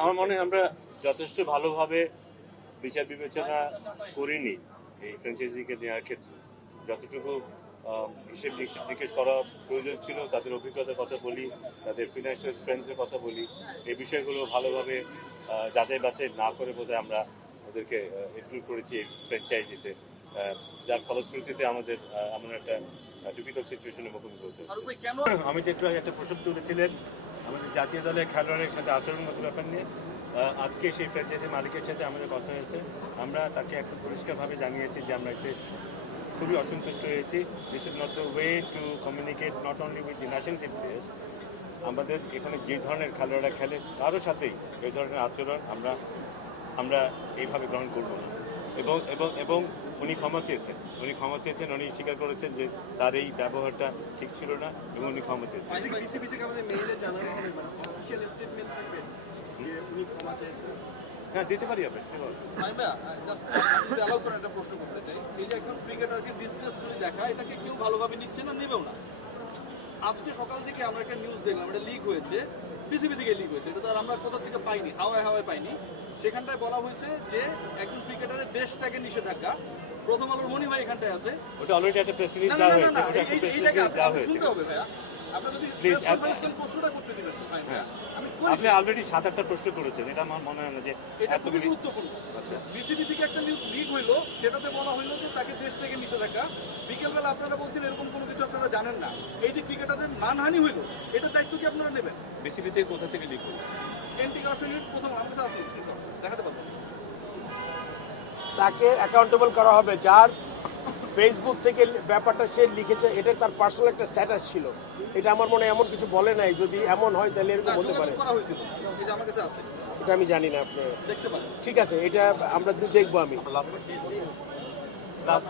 আমার মনে হয় আমরা যথেষ্ট ভালোভাবে বিচার বিবেচনা করিনি এই ফ্র্যাঞ্চাইজিকে নেওয়ার ক্ষেত্রে। যতটুকু হিসেব নিকেশ করা প্রয়োজন ছিল, তাদের অভিজ্ঞতার কথা বলি, তাদের ফিনান্সিয়াল স্ট্রেংথের কথা বলি, এই বিষয়গুলো ভালোভাবে যাচাই বাছাই না করে বোধহয় আমরা ওদেরকে ইনক্লুড করেছি এই ফ্র্যাঞ্চাইজিতে, যার ফলশ্রুতিতে আমাদের এমন একটা ডিফিকাল্ট সিচুয়েশনের মুখোমুখি হতে হচ্ছে। আমি তো একটু একটা প্রশ্ন তুলেছিলেন আমাদের জাতীয় দলের খেলোয়াড়ের সাথে আচরণগত ব্যাপার নিয়ে। আজকে সেই ফ্র্যাঞ্চাইজি মালিকের সাথে আমাদের কথা হয়েছে। আমরা তাকে একটা পরিষ্কারভাবে জানিয়েছি যে আমরা একটা খুবই অসন্তুষ্ট হয়েছি। This is not the way to communicate not only with the national team players. আমাদের এখানে যে ধরনের খেলোয়াড়রা খেলে কারোর সাথেই এই ধরনের আচরণ আমরা এইভাবে গ্রহণ করব না। এবং এবং এবং উনি ক্ষমা চেয়েছেন, উনি স্বীকার করেছেন যে তার এই ব্যবহারটা ঠিক ছিল না এবং উনি ক্ষমা চেয়েছেন। হ্যাঁ, দিতে পারি আমরা। একটা প্রশ্ন করতে চাই, এই যে একজন ক্রিকেটারকে ডিসগ্রেস করে দেখা, এটাকে কেউ ভালোভাবে নিচ্ছে না, নেবেও না। আজকে সকাল থেকে আমরা একটা নিউজ দেখলাম, এটা লিক হয়েছে, বিসিবি থেকে লিক হয়েছে, এটা তো আর আমরা কোথা থেকে পাইনি, হাওয়ায় পাইনি। সেখানটায় বলা হয়েছে যে একজন ক্রিকেটারের দেশ থেকে নিষেধাজ্ঞা। প্রথম আলোর মনি ভাই এখানটায় আছে, ওটা অলরেডি একটা প্রেস রিলিজ দেওয়া হয়েছে, ওটা একটা প্রেস রিলিজ দেওয়া হয়েছে। শুনতে হবে ভাইয়া, আপনারা যদি প্রেস কনফারেন্সে প্রশ্নটা করতে দিবেন। হ্যাঁ, আপনি অলরেডি 7-8টা প্রশ্ন করেছেন, এটা আমার মনে হয় না যে এটা এত খুবই গুরুত্বপূর্ণ। আচ্ছা, বিসিবি থেকে একটা নিউজ লিক হইলো, সেটাতে বলা হইলো যে তাকে দেশ থেকে নিষেধাজ্ঞা। বিকেলবেলা আপনারা বলছেন এরকম কোনো কিছু আপনারা জানেন না। এই যে ক্রিকেটারদের মানহানি হইলো, এটার দায়িত্ব কি আপনারা নেবেন? বিসিবি থেকে কোথা থেকে লিক হলো? এন্টি কারাপশন ইউনিট প্রথম আমার কাছে আছে, স্ক্রিনশট দেখাতে পারবেন। তাকে অ্যাকাউন্টেবল করা হবে। যার ফেসবুক থেকে ব্যাপারটা সে লিখেছে, এটা তার পার্সোনাল একটা স্ট্যাটাস ছিল। এটা আমার মনে হয় এমন কিছু বলে নাই। যদি এমন হয় তাহলে এরকম হতে পারে। করা হয়েছিল, এই যে আমার কাছে আছে, এটা আমি জানি না, আপনি দেখতে পারেন। ঠিক আছে, এটা আমরা দেখবো। আমি লাস্ট